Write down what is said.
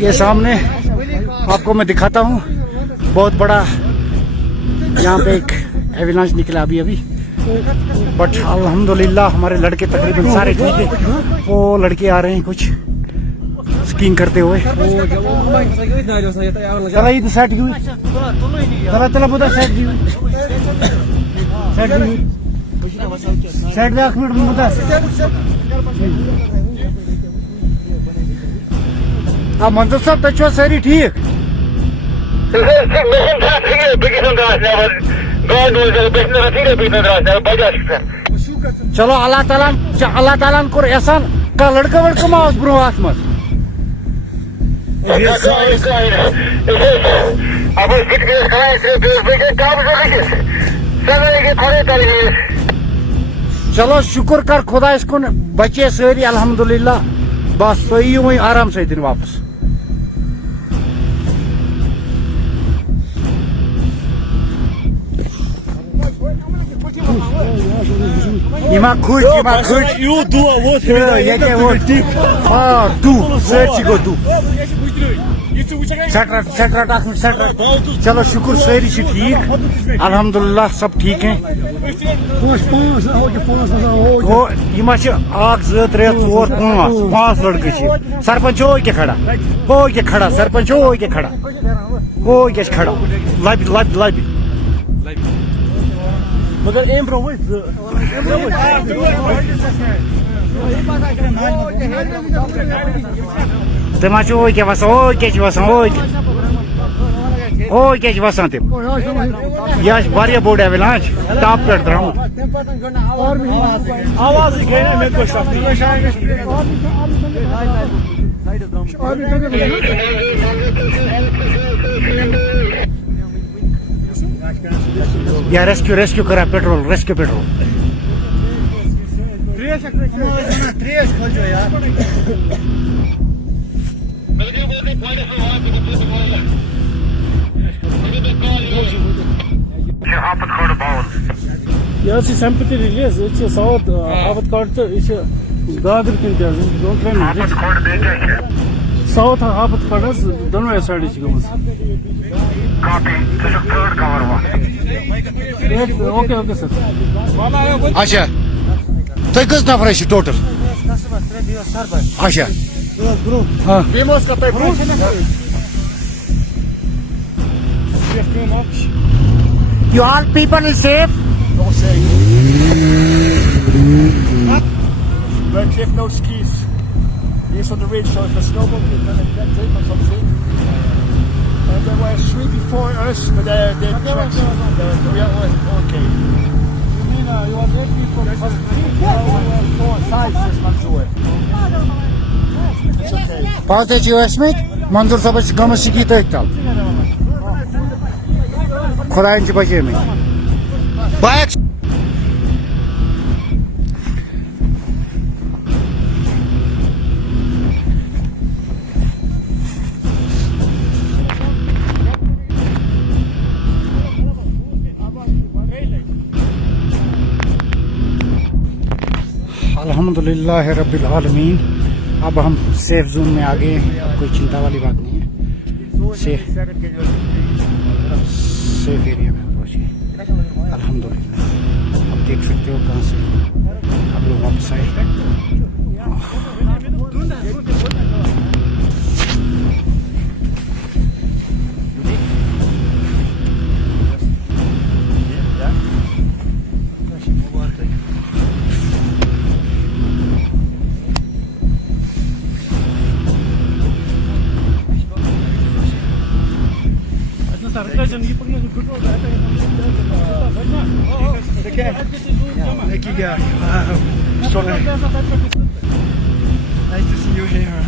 ये सामने आपको मैं दिखाता हूँ, बहुत बड़ा यहाँ पे एक एविलांच निकला अभी अभी, बट अल्हम्दुलिल्लाह हमारे लड़के तकरीबन सारे ठीक है। वो लड़के आ रहे हैं कुछ स्कीइंग करते हुए। चला इधर सेट क्यों, चला चला बुदा सेट क्यों, सेट दे 1 मिनट में बुदा। हाँ मंजूर साहब तक सारी ठीक। चलो अल्लाह ताला कोर एहसान का लड़का वड़का मा ब्रो आत मत चलो शुक्र कर खुदा इसको बचे सारी अल्हम्दुलिल्लाह। बस तो यू वही आराम से दिन वापस। Ima kuch. You do what? Yeah, what? Ah, do. Search go do. सेटरा चलो शुक्र सारी ठीक अल्हम्दुलिल्लाह सब ठीक हैं। यह 1 2 3 4 5 लड़के सरपंच हो क्या खड़ा सरपंच हो क्या खड़ा लबि मगर एम ब्रो تم او کیا وسان تم یہ واریاہ بوڑ ایویلانچ ٹاپ پہ درامت آواز یا ریسکیو کرا پیٹرول تریش کھوجو یار یہ سمپتی ریلیز یہ ساؤتھ آفت کارڈ تو یہ دادر کن ساؤتھ آفت کارڈ دونوں سائڈ اوکے سر اچھا تھی کس نفر ٹوٹل اچھا You all people is safe? No safe. Very safe, no skis. He's on the ridge, so if a snowboard is going to get hit or something. And there were 3 before us, but the trucks, we are okay. You mean you are there people from 4 sides, Mansoor? It's okay. Pause you esmet, Mansoor sabah gama sikita ektal. Khudayın ki bacı mi? Bayak. अल्हम्दुलिल्लाह रब्बिल आलमीन। अब हम safe zone में आ गए हैं, अब कोई चिंता वाली बात नहीं है। सेफ एरिया में पहुंचे अल्हम्दुलिल्लाह। अब देख सकते हो कहाँ से आप लोग वापस आए। Nice to see you here.